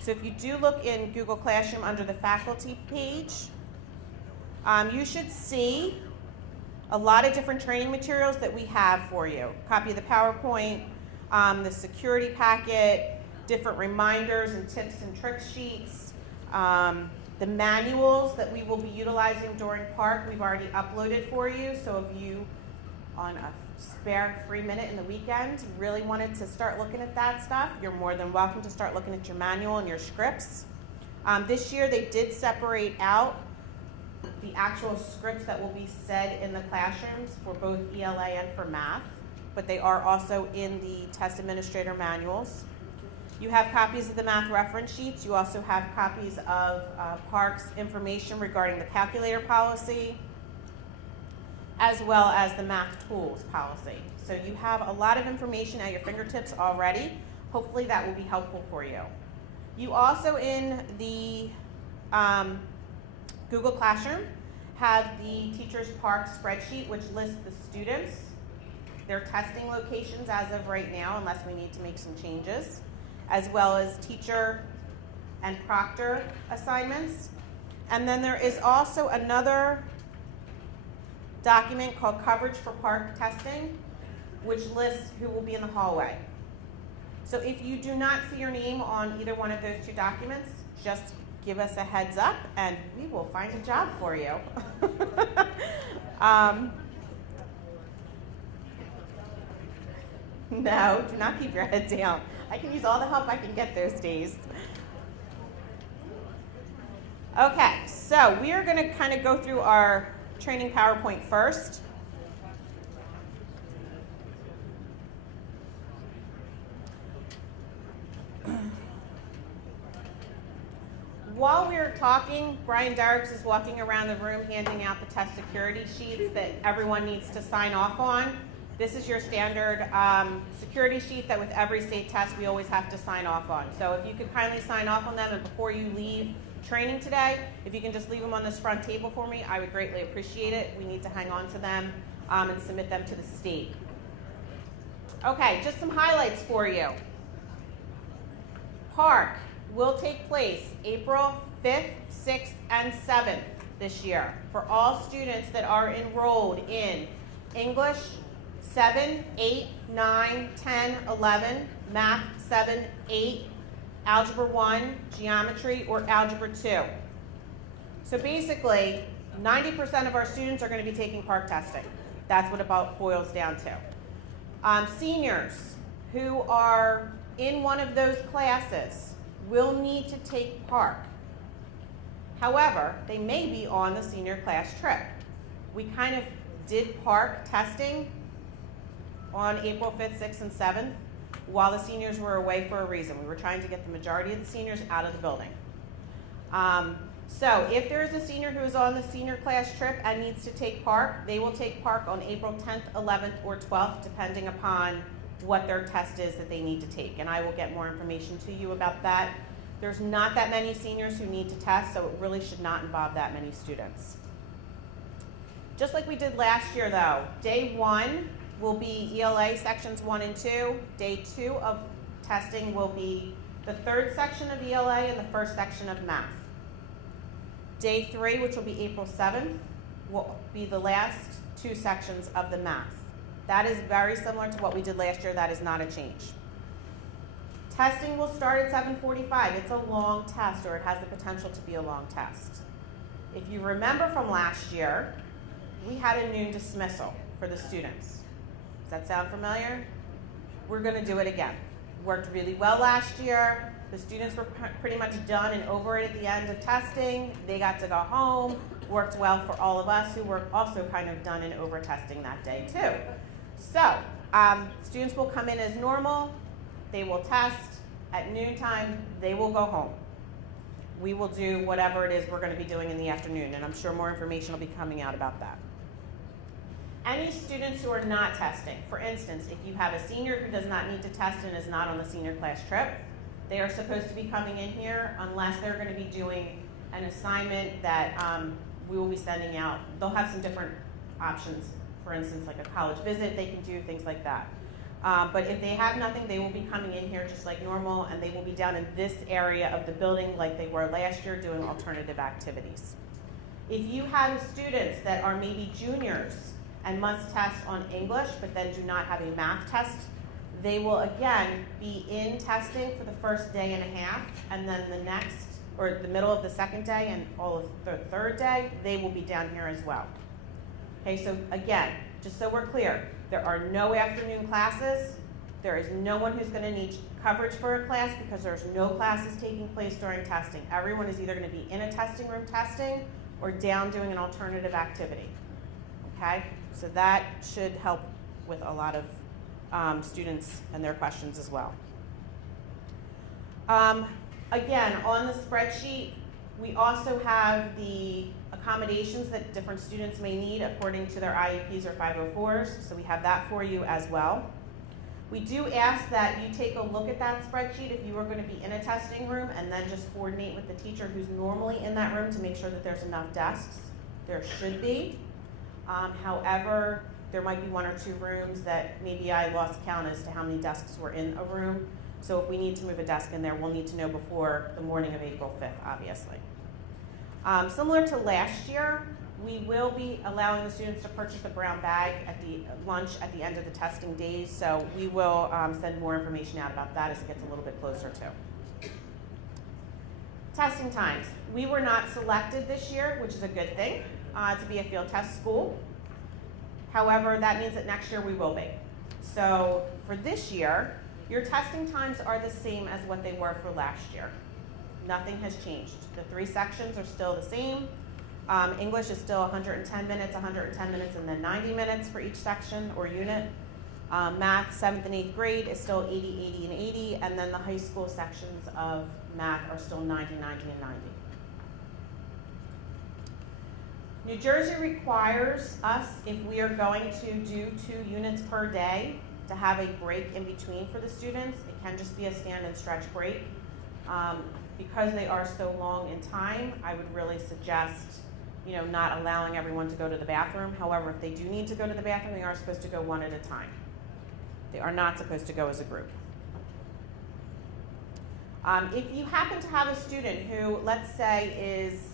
So if you do look in Google Classroom under the faculty page, you should see a lot of different training materials that we have for you. Copy of the PowerPoint, the security packet, different reminders and tips and tricks sheets, the manuals that we will be utilizing during PARCC we've already uploaded for you. So if you, on a spare 3 minute in the weekend, really wanted to start looking at that stuff, you're more than welcome to start looking at your manual and your scripts. This year they did separate out the actual scripts that will be said in the classrooms for both ELA and for math, but they are also in the test administrator manuals. You have copies of the math reference sheets. You also have copies of PARCC's information regarding the calculator policy, as well as the math tools policy. So you have a lot of information at your fingertips already. Hopefully that will be helpful for you. You also in the Google Classroom have the Teachers PARCC spreadsheet, which lists the students, their testing locations as of right now, unless we need to make some changes, as well as teacher and proctor assignments. And then there is also another document called Coverage for PARCC Testing, which lists who will be in the hallway. So if you do not see your name on either one of those two documents, just give us a heads up and we will find a job for you. No, do not keep your head down. I can use all the help I can get those days. Okay, so we are going to kind of go through our training PowerPoint first. While we were talking, Brian Derricks is walking around the room handing out the test security sheets that everyone needs to sign off on. This is your standard security sheet that with every state test we always have to sign off on. So if you could kindly sign off on them, and before you leave training today, if you can just leave them on this front table for me, I would greatly appreciate it. We need to hang on to them and submit them to the state. Okay, just some highlights for you. PARCC will take place April 5th, 6th, and 7th this year for all students that are enrolled in English 7, 8, 9, 10, 11, Math 7, 8, Algebra 1, Geometry, or Algebra 2. So basically, 90% of our students are going to be taking PARCC testing. That's what it boils down to. Seniors who are in one of those classes will need to take PARCC. However, they may be on the senior class trip. We kind of did PARCC testing on April 5th, 6th, and 7th while the seniors were away for a reason. We were trying to get the majority of the seniors out of the building. So if there is a senior who is on the senior class trip and needs to take PARCC, they will take PARCC on April 10th, 11th, or 12th, depending upon what their test is that they need to take. And I will get more information to you about that. There's not that many seniors who need to test, so it really should not involve that many students. Just like we did last year though, day 1 will be ELA sections 1 and 2. Day 2 of testing will be the 3rd section of ELA and the 1st section of math. Day 3, which will be April 7th, will be the last 2 sections of the math. That is very similar to what we did last year. That is not a change. Testing will start at 7:45. It's a long test, or it has the potential to be a long test. If you remember from last year, we had a noon dismissal for the students. Does that sound familiar? We're going to do it again. Worked really well last year. The students were pretty much done and over it at the end of testing. They got to go home. Worked well for all of us who were also kind of done and over testing that day too. So students will come in as normal. They will test at noontime. They will go home. We will do whatever it is we're going to be doing in the afternoon, and I'm sure more information will be coming out about that. Any students who are not testing, for instance, if you have a senior who does not need to test and is not on the senior class trip, they are supposed to be coming in here unless they're going to be doing an assignment that we will be sending out. They'll have some different options. For instance, like a college visit, they can do things like that. But if they have nothing, they will be coming in here just like normal, and they will be down in this area of the building like they were last year doing alternative activities. If you have students that are maybe juniors and must test on English but then do not have a math test, they will again be in testing for the first day and a half, and then the next, or the middle of the second day and all of the third day, they will be down here as well. Okay, so again, just so we're clear, there are no afternoon classes. There is no one who's going to need coverage for a class because there's no classes taking place during testing. Everyone is either going to be in a testing room testing or down doing an alternative activity. Okay, so that should help with a lot of students and their questions as well. Again, on the spreadsheet, we also have the accommodations that different students may need according to their IEPs or 504s, so we have that for you as well. We do ask that you take a look at that spreadsheet if you are going to be in a testing room, and then just coordinate with the teacher who's normally in that room to make sure that there's enough desks. There should be. However, there might be one or two rooms that maybe I lost count as to how many desks were in a room. So if we need to move a desk in there, we'll need to know before the morning of April 5th, obviously. Similar to last year, we will be allowing the students to purchase a brown bag at the lunch at the end of the testing days, so we will send more information out about that as it gets a little bit closer to. Testing times. We were not selected this year, which is a good thing, to be a field test school. However, that means that next year we will be. So for this year, your testing times are the same as what they were for last year. Nothing has changed. The 3 sections are still the same. English is still 110 minutes, and then 90 minutes for each section or unit. Math, 7th and 8th grade is still 80, 80, and 80, and then the high school sections of math are still 90, 90, and 90. New Jersey requires us, if we are going to do 2 units per day, to have a break in between for the students. It can just be a stand and stretch break. Because they are so long in time, I would really suggest, not allowing everyone to go to the bathroom. However, if they do need to go to the bathroom, they are supposed to go one at a time. They are not supposed to go as a group. If you happen to have a student who, let's say, is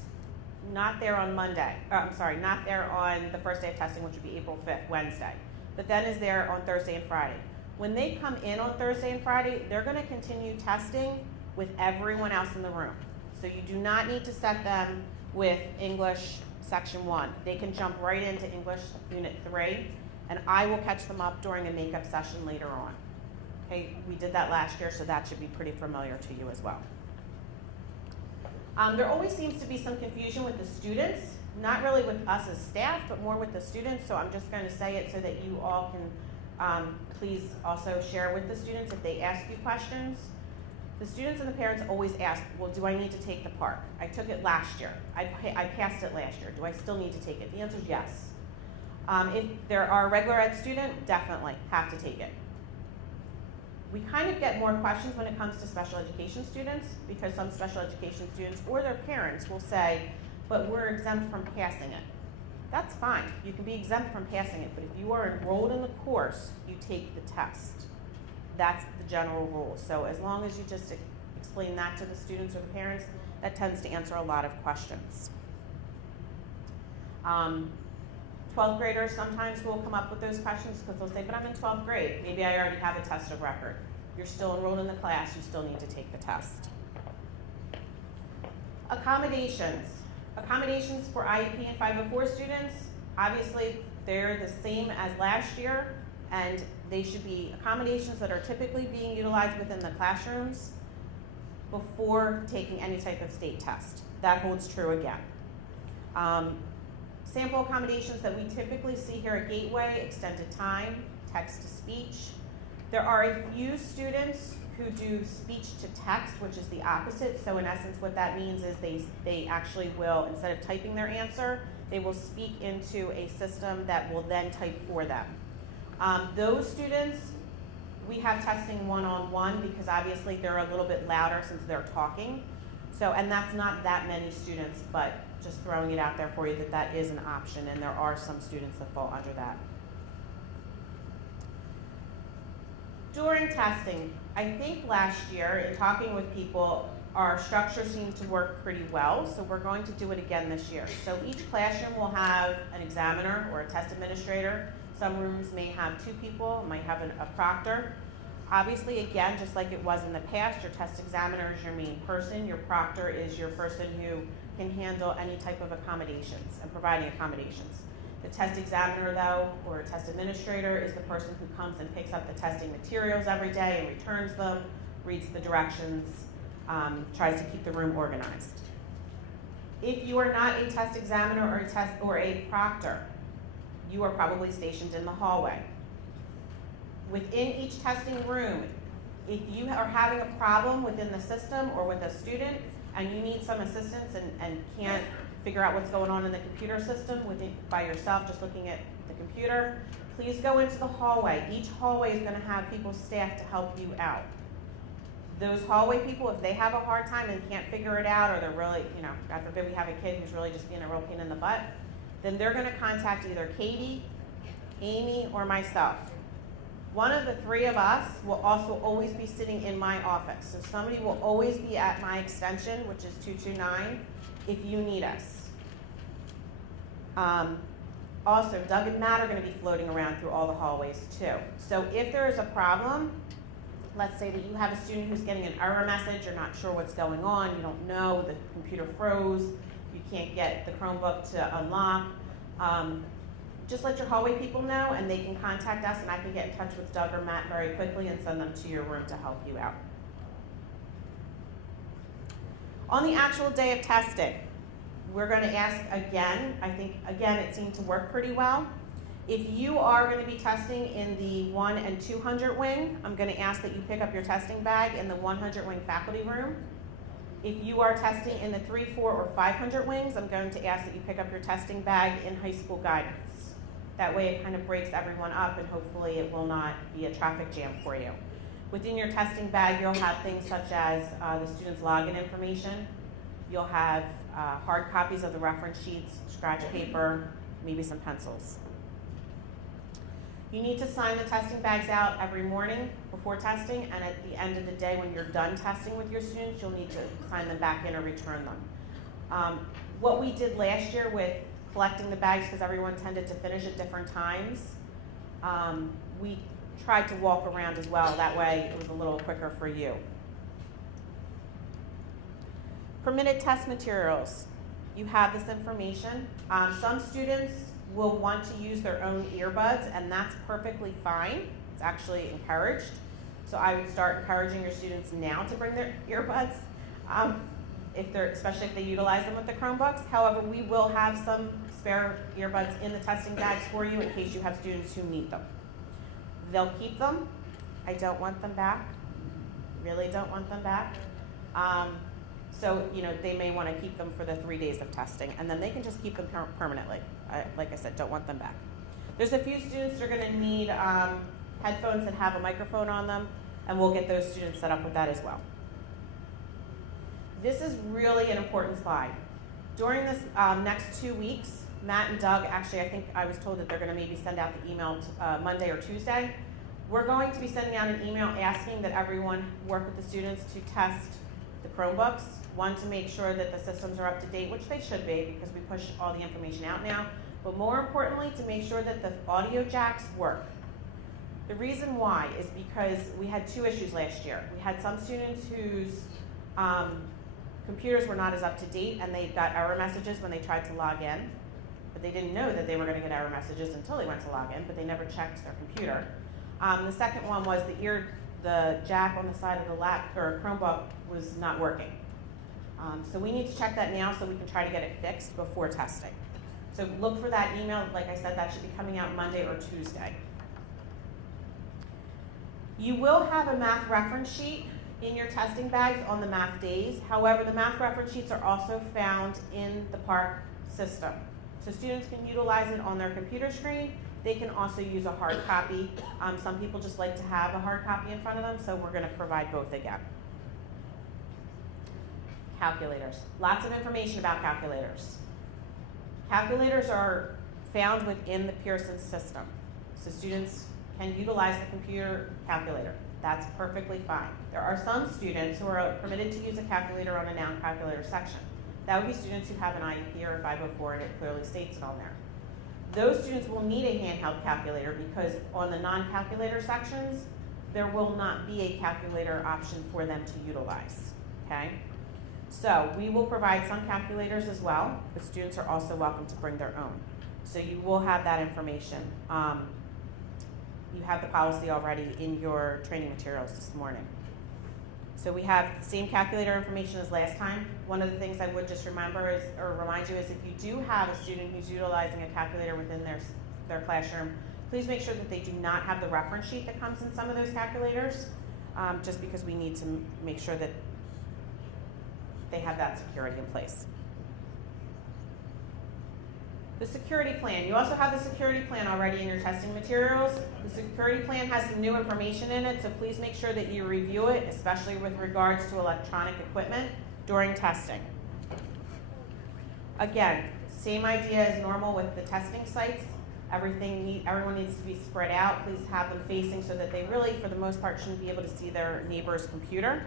not there on Monday, not there on the first day of testing, which would be April 5th, Wednesday, but then is there on Thursday and Friday. When they come in on Thursday and Friday, they're going to continue testing with everyone else in the room. So you do not need to set them with English section 1. They can jump right into English unit 3, and I will catch them up during a makeup session later on. Okay, we did that last year, so that should be pretty familiar to you as well. There always seems to be some confusion with the students, not really with us as staff, but more with the students, so I'm just going to say it so that you all can please also share with the students if they ask you questions. The students and the parents always ask, well, do I need to take the PARCC? I took it last year. I passed it last year. Do I still need to take it? The answer is yes. If there are a regular ed student, definitely have to take it. We kind of get more questions when it comes to special education students, because some special education students or their parents will say, but we're exempt from passing it. That's fine. You can be exempt from passing it, but if you are enrolled in the course, you take the test. That's the general rule. So as long as you just explain that to the students or the parents, that tends to answer a lot of questions. 12th graders sometimes will come up with those questions because they'll say, but I'm in 12th grade. Maybe I already have a test of record. You're still enrolled in the class. You still need to take the test. Accommodations. Accommodations for IEP and 504 students, obviously they're the same as last year, and they should be accommodations that are typically being utilized within the classrooms before taking any type of state test. That holds true again. Sample accommodations that we typically see here at Gateway: extended time, text to speech. There are a few students who do speech to text, which is the opposite. So in essence, what that means is they actually will, instead of typing their answer, they will speak into a system that will then type for them. Those students, we have testing one-on-one because obviously they're a little bit louder since they're talking. So, and that's not that many students, but just throwing it out there for you that that is an option, and there are some students that fall under that. During testing, I think last year, in talking with people, our structure seemed to work pretty well, so we're going to do it again this year. So each classroom will have an examiner or a test administrator. Some rooms may have 2 people, might have a proctor. Obviously, again, just like it was in the past, your test examiner is your main person. Your proctor is your person who can handle any type of accommodations and providing accommodations. The test examiner, though, or test administrator, is the person who comes and picks up the testing materials every day and returns them, reads the directions, tries to keep the room organized. If you are not a test examiner or a proctor, you are probably stationed in the hallway. Within each testing room, if you are having a problem within the system or with a student and you need some assistance and can't figure out what's going on in the computer system by yourself, just looking at the computer, please go into the hallway. Each hallway is going to have people staffed to help you out. Those hallway people, if they have a hard time and can't figure it out, or they're really, God forbid we have a kid who's really just being a real pain in the butt, then they're going to contact either Katie, Amy, or myself. One of the 3 of us will also always be sitting in my office. So somebody will always be at my extension, which is 229, if you need us. Also, Doug and Matt are going to be floating around through all the hallways too. So if there is a problem, let's say that you have a student who's getting an error message, you're not sure what's going on, you don't know, the computer froze, you can't get the Chromebook to unlock, just let your hallway people know and they can contact us and I can get in touch with Doug or Matt very quickly and send them to your room to help you out. On the actual day of testing, we're going to ask again, I think again it seemed to work pretty well. If you are going to be testing in the 1 and 200 wing, I'm going to ask that you pick up your testing bag in the 100 wing faculty room. If you are testing in the 3, 4, or 500 wings, I'm going to ask that you pick up your testing bag in high school guidance. That way it kind of breaks everyone up and hopefully it will not be a traffic jam for you. Within your testing bag, you'll have things such as the student's login information. You'll have hard copies of the reference sheets, scratch paper, maybe some pencils. You need to sign the testing bags out every morning before testing, and at the end of the day when you're done testing with your students, you'll need to sign them back in or return them. What we did last year with collecting the bags, because everyone tended to finish at different times, we tried to walk around as well. That way it was a little quicker for you. Permitted test materials. You have this information. Some students will want to use their own earbuds, and that's perfectly fine. It's actually encouraged. So I would start encouraging your students now to bring their earbuds, especially if they utilize them with the Chromebooks. However, we will have some spare earbuds in the testing bags for you in case you have students who need them. They'll keep them. I don't want them back. Really don't want them back. So, they may want to keep them for the 3 days of testing, and then they can just keep them permanently. Like I said, don't want them back. There's a few students that are going to need headphones that have a microphone on them, and we'll get those students set up with that as well. This is really an important slide. During this next 2 weeks, Matt and Doug, actually I think I was told that they're going to maybe send out the email Monday or Tuesday. We're going to be sending out an email asking that everyone work with the students to test the Chromebooks. One, to make sure that the systems are up to date, which they should be because we push all the information out now, but more importantly, to make sure that the audio jacks work. The reason why is because we had 2 issues last year. We had some students whose computers were not as up to date and they got error messages when they tried to log in, but they didn't know that they were going to get error messages until they went to log in, but they never checked their computer. The second one was the jack on the side of the Chromebook was not working. So we need to check that now so we can try to get it fixed before testing. So look for that email. Like I said, that should be coming out Monday or Tuesday. You will have a math reference sheet in your testing bags on the math days. However, the math reference sheets are also found in the PARCC system. So students can utilize it on their computer screen. They can also use a hard copy. Some people just like to have a hard copy in front of them, so we're going to provide both again. Calculators. Lots of information about calculators. Calculators are found within the Pearson system. So students can utilize the computer calculator. That's perfectly fine. There are some students who are permitted to use a calculator on a noun calculator section. That would be students who have an IEP or a 504, and it clearly states it on there. Those students will need a handheld calculator because on the non-calculator sections, there will not be a calculator option for them to utilize, okay? So we will provide some calculators as well, but students are also welcome to bring their own. So you will have that information. You have the policy already in your training materials this morning. So we have the same calculator information as last time. One of the things I would just remind you is if you do have a student who's utilizing a calculator within their classroom, please make sure that they do not have the reference sheet that comes in some of those calculators, just because we need to make sure that they have that security in place. The security plan. You also have the security plan already in your testing materials. The security plan has some new information in it, so please make sure that you review it, especially with regards to electronic equipment during testing. Again, same idea as normal with the testing sites. Everyone needs to be spread out. Please have them facing so that they really, for the most part, shouldn't be able to see their neighbor's computer.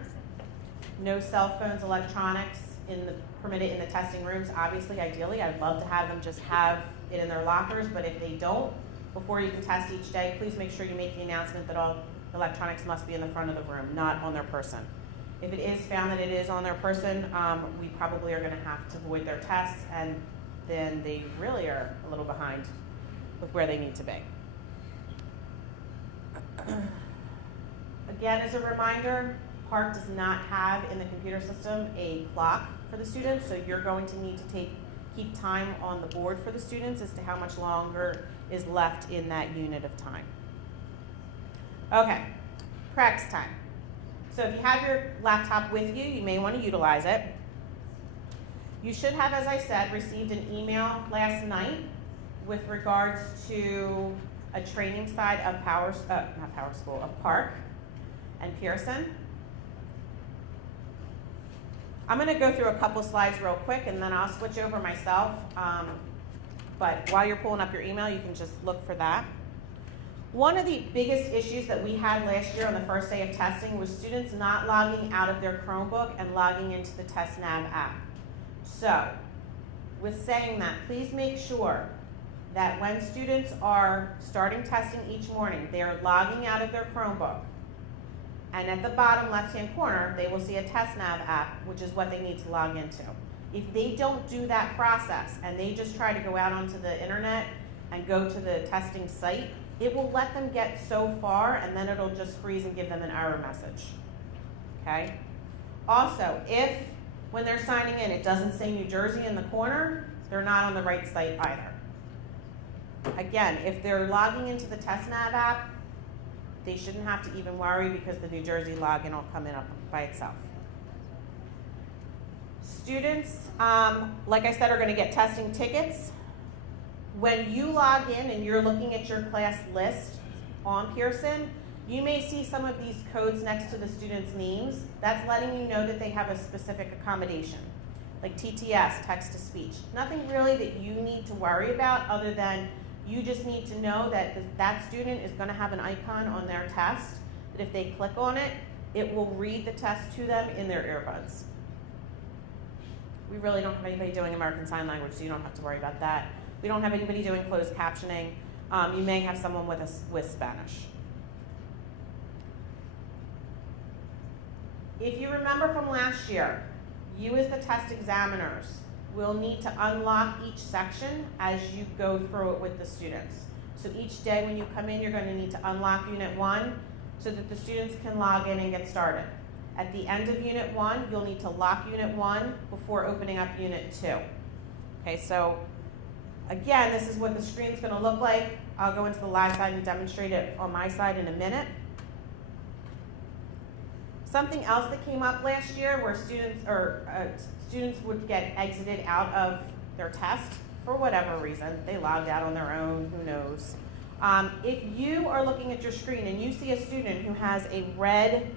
No cell phones, electronics permitted in the testing rooms. Obviously, ideally, I'd love to have them just have it in their lockers, but if they don't, before you can test each day, please make sure you make the announcement that all electronics must be in the front of the room, not on their person. If it is found that it is on their person, we probably are going to have to void their tests, and then they really are a little behind with where they need to be. Again, as a reminder, PARCC does not have in the computer system a clock for the students, so you're going to need to keep time on the board for the students as to how much longer is left in that unit of time. Okay, practice time. So if you have your laptop with you, you may want to utilize it. You should have, as I said, received an email last night with regards to a training side of PARCC and Pearson. I'm going to go through a couple slides real quick, and then I'll switch over myself. But while you're pulling up your email, you can just look for that. One of the biggest issues that we had last year on the first day of testing was students not logging out of their Chromebook and logging into the TestNav app. So, with saying that, please make sure that when students are starting testing each morning, they are logging out of their Chromebook. And at the bottom left-hand corner, they will see a TestNav app, which is what they need to log into. If they don't do that process and they just try to go out onto the internet and go to the testing site, it will let them get so far, and then it'll just freeze and give them an error message. Okay? Also, if when they're signing in it doesn't say New Jersey in the corner, they're not on the right site either. Again, if they're logging into the TestNav app, they shouldn't have to even worry because the New Jersey login will come in up by itself. Students, like I said, are going to get testing tickets. When you log in and you're looking at your class list on Pearson, you may see some of these codes next to the students' names. That's letting you know that they have a specific accommodation, like TTS, text-to-speech. Nothing really that you need to worry about other than you just need to know that that student is going to have an icon on their test, that if they click on it, it will read the test to them in their earbuds. We really don't have anybody doing American Sign Language, so you don't have to worry about that. We don't have anybody doing closed captioning. You may have someone with Spanish. If you remember from last year, you as the test examiners will need to unlock each section as you go through it with the students. So each day when you come in, you're going to need to unlock Unit 1 so that the students can log in and get started. At the end of Unit 1, you'll need to lock Unit 1 before opening up Unit 2. Okay, so again, this is what the screen's going to look like. I'll go into the live side and demonstrate it on my side in a minute. Something else that came up last year where students would get exited out of their test for whatever reason. They logged out on their own, who knows. If you are looking at your screen and you see a student who has a red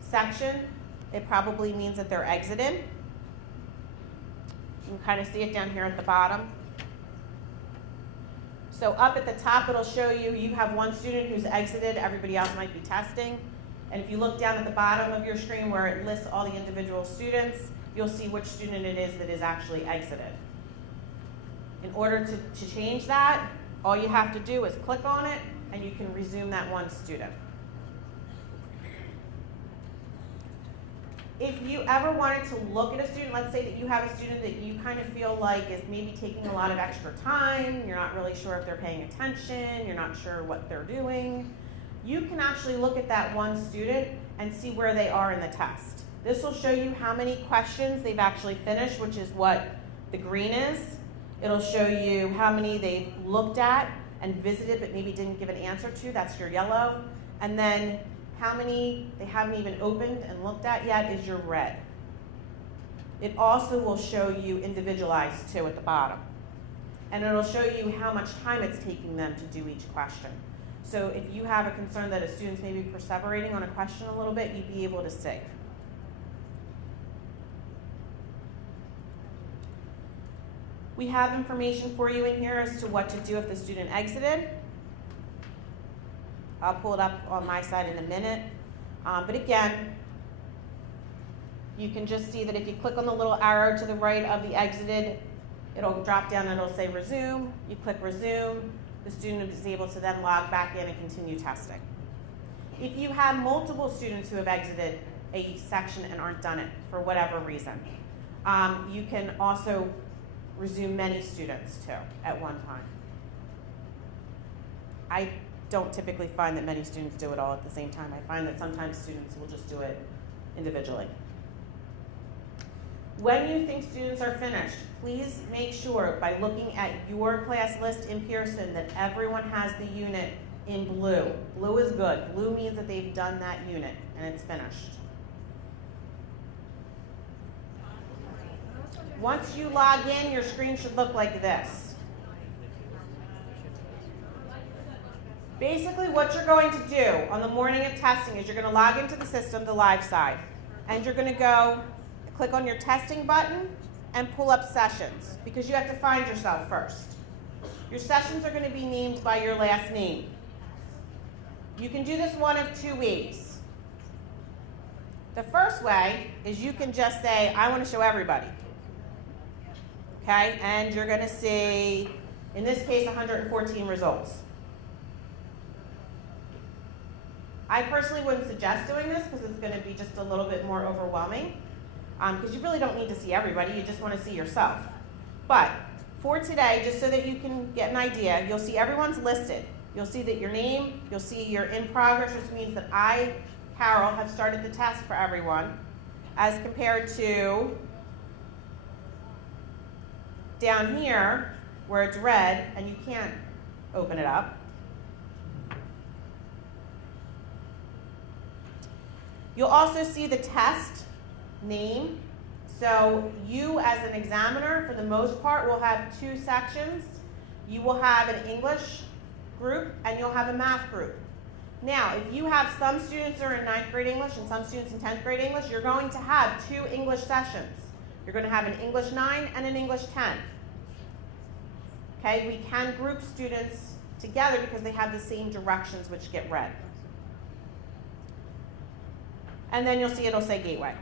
section, it probably means that they're exited. You can kind of see it down here at the bottom. So up at the top, it'll show you, you have one student who's exited, everybody else might be testing. And if you look down at the bottom of your screen where it lists all the individual students, you'll see which student it is that is actually exited. In order to change that, all you have to do is click on it and you can resume that one student. If you ever wanted to look at a student, let's say that you have a student that you kind of feel like is maybe taking a lot of extra time, you're not really sure if they're paying attention, you're not sure what they're doing, you can actually look at that one student and see where they are in the test. This will show you how many questions they've actually finished, which is what the green is. It'll show you how many they've looked at and visited but maybe didn't give an answer to, that's your yellow. And then how many they haven't even opened and looked at yet is your red. It also will show you individualized too at the bottom. And it'll show you how much time it's taking them to do each question. So if you have a concern that a student's maybe perseverating on a question a little bit, you'd be able to see. We have information for you in here as to what to do if the student exited. I'll pull it up on my side in a minute. But again, you can just see that if you click on the little arrow to the right of the exited, it'll drop down and it'll say resume. You click resume, the student is able to then log back in and continue testing. If you have multiple students who have exited a section and aren't done it for whatever reason, you can also resume many students too at one time. I don't typically find that many students do it all at the same time. I find that sometimes students will just do it individually. When you think students are finished, please make sure by looking at your class list in Pearson that everyone has the unit in blue. Blue is good. Blue means that they've done that unit and it's finished. Once you log in, your screen should look like this. Basically, what you're going to do on the morning of testing is you're going to log into the system, the live side, and you're going to go click on your testing button and pull up sessions because you have to find yourself first. Your sessions are going to be named by your last name. You can do this one of two ways. The first way is you can just say, I want to show everybody. Okay, and you're going to see, in this case, 114 results. I personally wouldn't suggest doing this because it's going to be just a little bit more overwhelming because you really don't need to see everybody, you just want to see yourself. But for today, just so that you can get an idea, you'll see everyone's listed. You'll see that your name, you'll see your in progress, which means that I, Carol, have started the test for everyone, as compared to down here where it's red and you can't open it up. You'll also see the test name. So you as an examiner, for the most part, will have two sections. You will have an English group and you'll have a math group. Now, if you have some students who are in 9th grade English and some students in 10th grade English, you're going to have two English sessions. You're going to have an English 9 and an English 10. Okay, we can group students together because they have the same directions which get read. And then you'll see it'll say Gateway.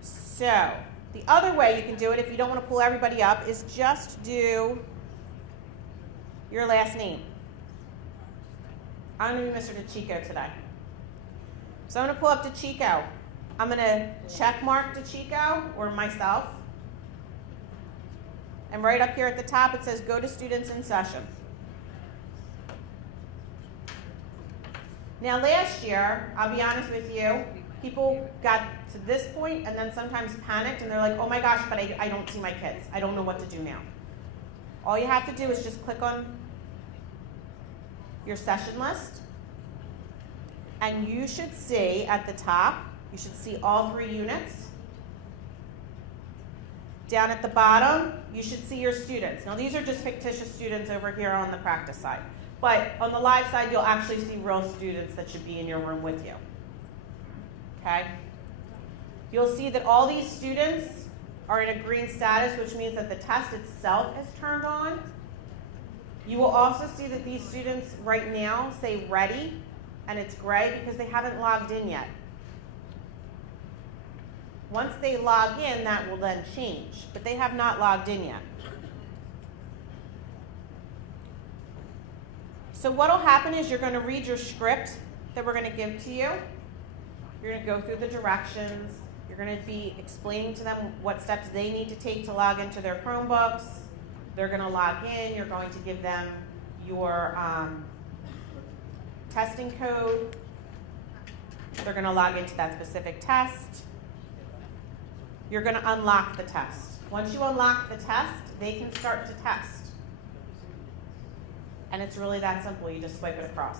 So, the other way you can do it if you don't want to pull everybody up is just do your last name. I'm going to be Mr. DeChico today. So I'm going to pull up DeChico. I'm going to check mark DeChico or myself. And right up here at the top it says go to students in session. Now last year, I'll be honest with you, people got to this point and then sometimes panicked and they're like, oh my gosh, but I don't see my kids. I don't know what to do now. All you have to do is just click on your session list and you should see at the top, you should see all 3 units. Down at the bottom, you should see your students. Now these are just fictitious students over here on the practice side. But on the live side, you'll actually see real students that should be in your room with you. Okay? You'll see that all these students are in a green status, which means that the test itself is turned on. You will also see that these students right now say ready, and it's gray because they haven't logged in yet. Once they log in, that will then change, but they have not logged in yet. So what will happen is you're going to read your script that we're going to give to you. You're going to go through the directions. You're going to be explaining to them what steps they need to take to log into their Chromebooks. They're going to log in. You're going to give them your testing code. They're going to log into that specific test. You're going to unlock the test. Once you unlock the test, they can start to test. And it's really that simple. You just swipe it across.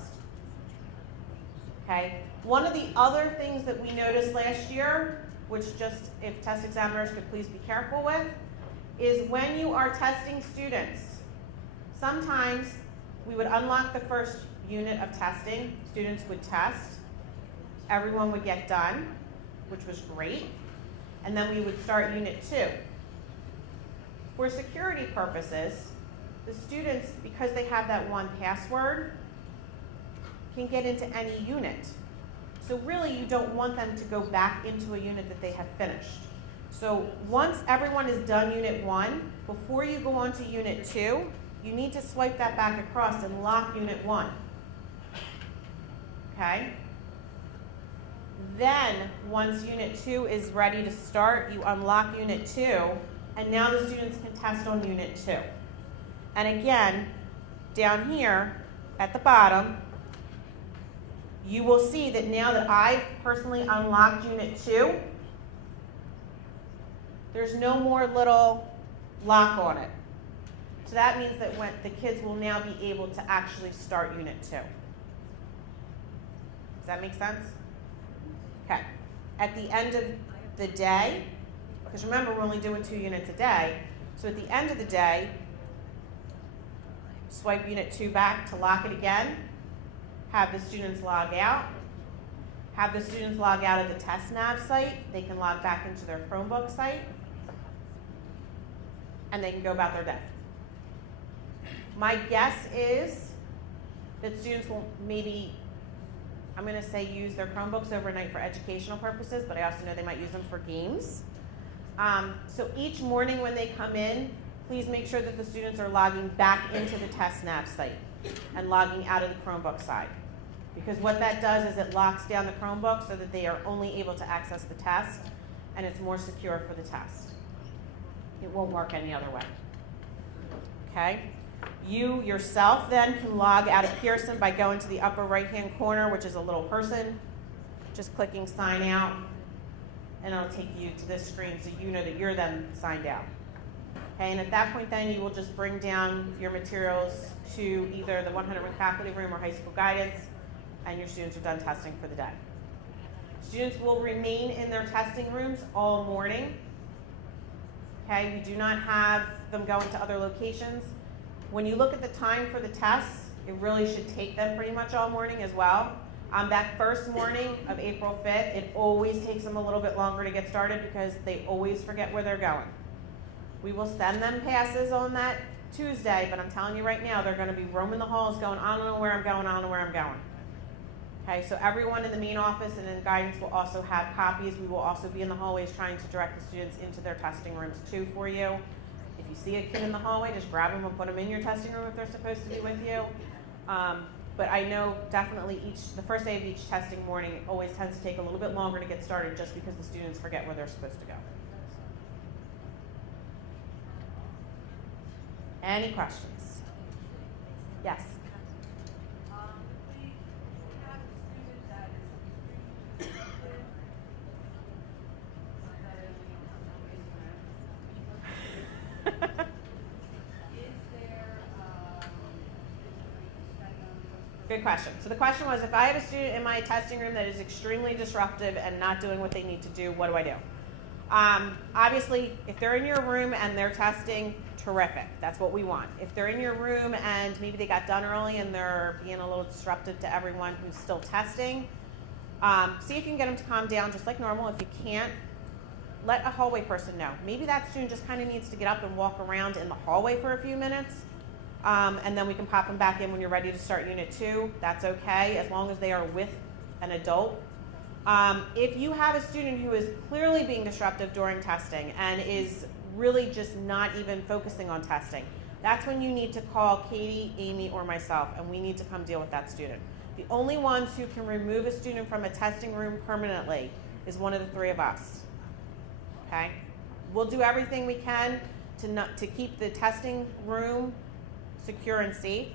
Okay? One of the other things that we noticed last year, which just if test examiners could please be careful with, is when you are testing students, sometimes we would unlock the first unit of testing, students would test, everyone would get done, which was great, and then we would start unit 2. For security purposes, the students, because they have that one password, can get into any unit. So really you don't want them to go back into a unit that they have finished. So once everyone is done unit 1, before you go on to unit 2, you need to swipe that back across and lock unit 1. Okay? Then once unit 2 is ready to start, you unlock unit 2, and now the students can test on unit 2. And again, down here at the bottom, you will see that now that I've personally unlocked unit 2, there's no more little lock on it. So that means that when the kids will now be able to actually start unit 2. Does that make sense? Okay. At the end of the day, because remember we're only doing 2 units a day, so at the end of the day, swipe unit 2 back to lock it again, have the students log out, have the students log out of the test nav site, they can log back into their Chromebook site, and they can go about their day. My guess is that students will maybe, I'm going to say use their Chromebooks overnight for educational purposes, but I also know they might use them for games. So each morning when they come in, please make sure that the students are logging back into the test nav site and logging out of the Chromebook side. Because what that does is it locks down the Chromebook so that they are only able to access the test, and it's more secure for the test. It won't work any other way. Okay? You yourself then can log out of Pearson by going to the upper right-hand corner, which is a little person, just clicking sign out, and it'll take you to this screen so you know that you're then signed out. Okay, and at that point then you will just bring down your materials to either the 101 faculty room or high school guidance, and your students are done testing for the day. Students will remain in their testing rooms all morning. Okay, we do not have them going to other locations. When you look at the time for the tests, it really should take them pretty much all morning as well. That first morning of April 5th, it always takes them a little bit longer to get started because they always forget where they're going. We will send them passes on that Tuesday, but I'm telling you right now, they're going to be roaming the halls going, I don't know where I'm going, I don't know where I'm going. Okay, so everyone in the main office and in guidance will also have copies. We will also be in the hallways trying to direct the students into their testing rooms too for you. If you see a kid in the hallway, just grab them and put them in your testing room if they're supposed to be with you. But I know definitely the first day of each testing morning, it always tends to take a little bit longer to get started just because the students forget where they're supposed to go. Any questions? Yes? Good question. So the question was, if I have a student in my testing room that is extremely disruptive and not doing what they need to do, what do I do? Obviously, if they're in your room and they're testing, terrific. That's what we want. If they're in your room and maybe they got done early and they're being a little disruptive to everyone who's still testing, see if you can get them to calm down just like normal. If you can't, let a hallway person know. Maybe that student just kind of needs to get up and walk around in the hallway for a few minutes, and then we can pop them back in when you're ready to start Unit 2. That's okay, as long as they are with an adult. If you have a student who is clearly being disruptive during testing and is really just not even focusing on testing, that's when you need to call Katie, Amy, or myself, and we need to come deal with that student. The only ones who can remove a student from a testing room permanently is one of the three of us. Okay? We'll do everything we can to keep the testing room secure and safe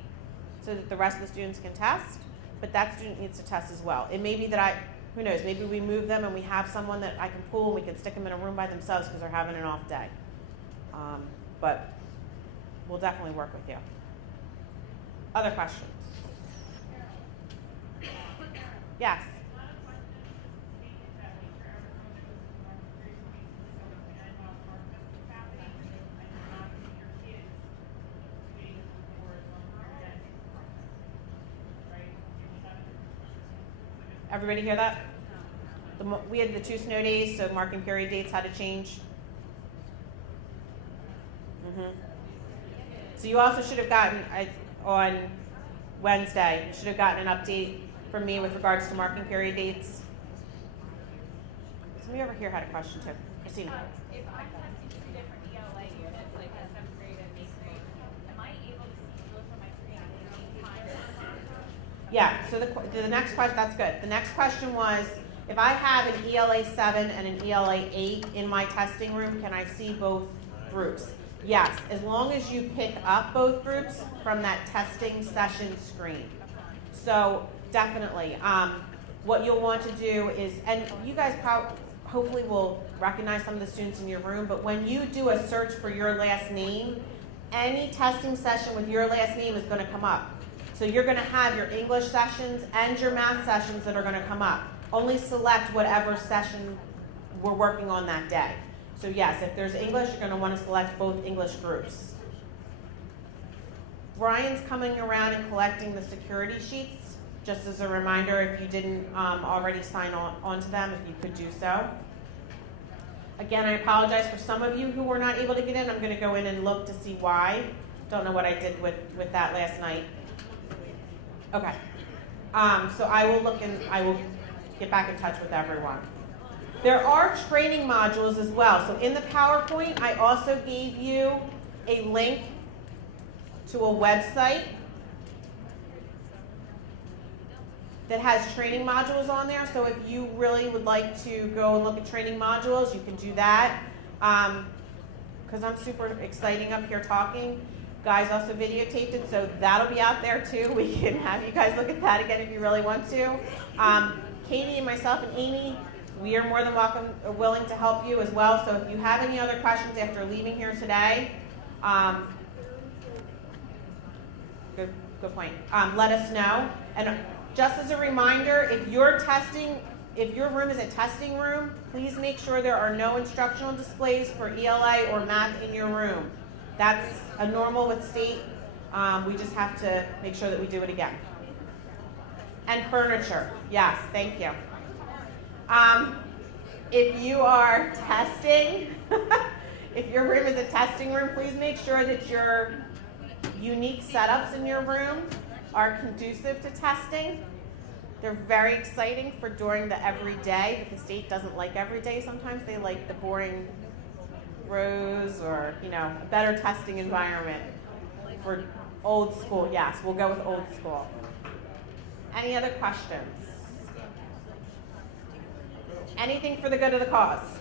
so that the rest of the students can test, but that student needs to test as well. It may be that who knows, maybe we move them and we have someone that I can pull and we can stick them in a room by themselves because they're having an off day. But we'll definitely work with you. Other questions? Yes. Everybody hear that? We had the 2 snow days, so marking period dates had to change. So you also should have gotten, on Wednesday, you should have gotten an update from me with regards to marking period dates. Somebody over here had a question too. Christina. If I'm testing 2 different ELA units, like a 7th grade and 8th grade, am I able to see both of my screen at the same time? Yeah, so the next question, that's good. The next question was, if I have an ELA 7 and an ELA 8 in my testing room, can I see both groups? Yes, as long as you pick up both groups from that testing session screen. So definitely, what you'll want to do is, and you guys hopefully will recognize some of the students in your room, but when you do a search for your last name, any testing session with your last name is going to come up. So you're going to have your English sessions and your math sessions that are going to come up. Only select whatever session we're working on that day. So yes, if there's English, you're going to want to select both English groups. Brian's coming around and collecting the security sheets. Just as a reminder, if you didn't already sign on to them, if you could do so. Again, I apologize for some of you who were not able to get in. I'm going to go in and look to see why. Don't know what I did with that last night. Okay. So I will look and I will get back in touch with everyone. There are training modules as well. So in the PowerPoint, I also gave you a link to a website that has training modules on there. So if you really would like to go and look at training modules, you can do that. Because I'm super exciting up here talking. Guys also videotaped it, so that'll be out there too. We can have you guys look at that again if you really want to. Katie and myself and Amy, we are more than willing to help you as well. So if you have any other questions after leaving here today, good point. Let us know. And just as a reminder, if your room is a testing room, please make sure there are no instructional displays for ELA or math in your room. That's a normal with state. We just have to make sure that we do it again. And furniture. Yes, thank you. If you are testing, if your room is a testing room, please make sure that your unique setups in your room are conducive to testing. They're very exciting for during the everyday, but the state doesn't like everyday. Sometimes they like the boring rows or, a better testing environment for old school. Yes, we'll go with old school. Any other questions? Anything for the good of the cause?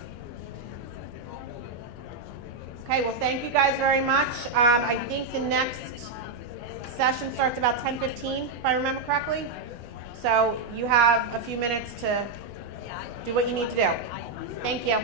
Okay, well, thank you guys very much. I think the next session starts about 10:15, if I remember correctly. So you have a few minutes to do what you need to do. Thank you.